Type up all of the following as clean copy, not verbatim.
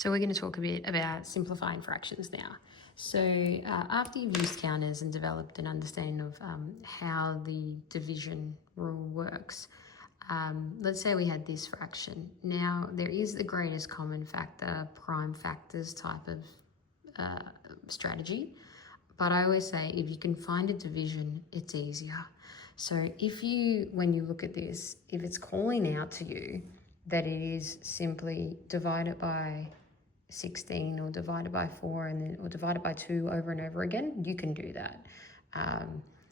So we're going to talk a bit about simplifying fractions now. So after you've used counters and developed an understanding of how the division rule works, let's say we had this fraction. Now there is the greatest common factor, prime factors type of strategy. But I always say if you can find a division, it's easier. So if you, when you look at this, if it's calling out to you that it is simply divide it by 16 or divide it by 4 and then or divide it by 2 over and over again, you can do that.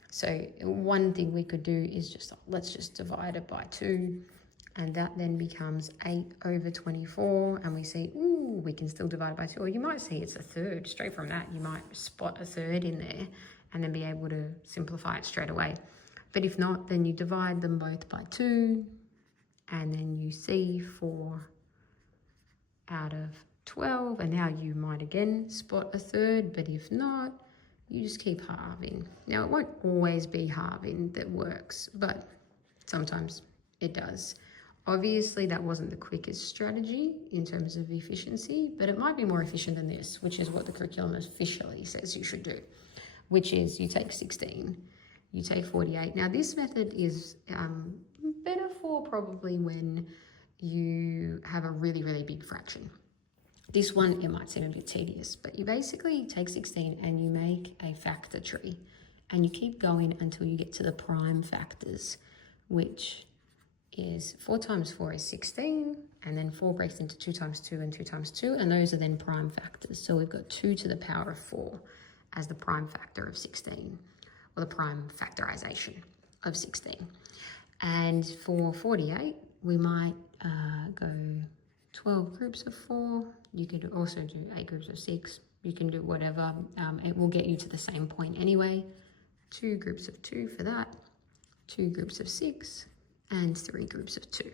So one thing we could do is just, let's just divide it by 2, and that then becomes 8 over 24, and we see, ooh, we can still divide it by 2. Or you might see it's a third. Straight from that, you might spot a third in there and then be able to simplify it straight away. But if not, then you divide them both by 2, and then you see 4 out of 12, and now you might again spot a third, but if not, you just keep halving. Now it won't always be halving that works, but sometimes it does. Obviously that wasn't the quickest strategy in terms of efficiency, but it might be more efficient than this, which is what the curriculum officially says you should do, which is you take 16, you take 48. Now this method is better for probably when you have a really, really big fraction. This one, it might seem a bit tedious, but you basically take 16 and you make a factor tree, and you keep going until you get to the prime factors, which is 4 times 4 is 16, and then 4 breaks into 2 times 2 and 2 times 2, and those are then prime factors. So we've got 2 to the power of 4 as the prime factor of 16, or the prime factorization of 16. And for 48, we might go 12 groups of 4. You could also do 8 groups of 6. You can do whatever. It will get you to the same point anyway. 2 groups of 2 for that, 2 groups of 6, and 3 groups of 2.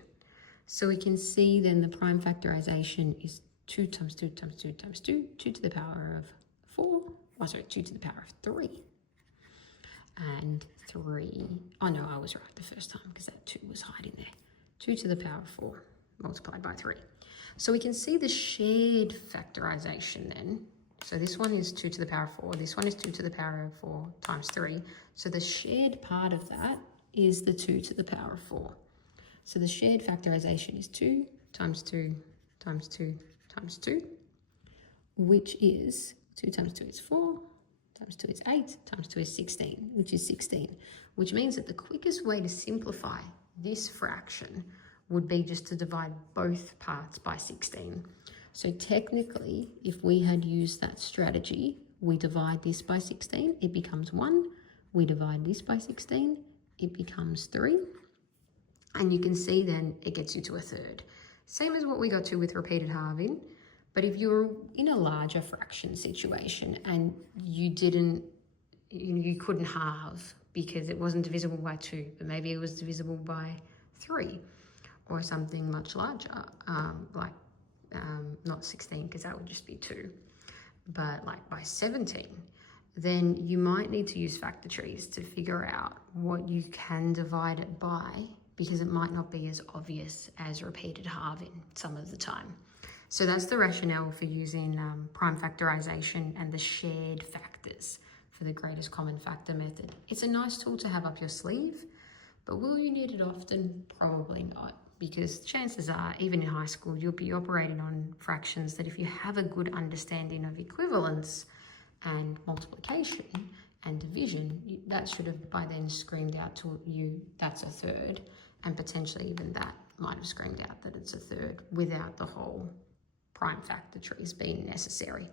So we can see then the prime factorization is 2 times 2 times 2 times 2, 2 to the power of 4, 2 to the power of 3. And 3, oh no, I was right the first time because that 2 was hiding there. 2 to the power of 4 multiplied by 3. So we can see the shared factorization then. So this one is 2 to the power of 4. This one is 2 to the power of 4 times 3. So the shared part of that is the 2 to the power of 4. So the shared factorization is 2 times 2 times 2 times 2, which is 2 times 2 is 4, times 2 is 8, times 2 is 16, which is 16, which means that the quickest way to simplify this fraction would be just to divide both parts by 16. So technically, if we had used that strategy, we divide this by 16, it becomes 1. We divide this by 16, it becomes 3. And you can see then it gets you to a third. Same as what we got to with repeated halving. But if you're in a larger fraction situation and you couldn't halve because it wasn't divisible by 2, but maybe it was divisible by 3 or something much larger, not 16 because that would just be 2, but like by 17, then you might need to use factor trees to figure out what you can divide it by, because it might not be as obvious as repeated halving some of the time. So that's the rationale for using prime factorization and the shared factors for the greatest common factor method. It's a nice tool to have up your sleeve, but will you need it often? Probably not, because chances are, even in high school, you'll be operating on fractions that if you have a good understanding of equivalence and multiplication and division, that should have by then screamed out to you, that's a third, and potentially even that might have screamed out that it's a third without the whole prime factor trees being necessary.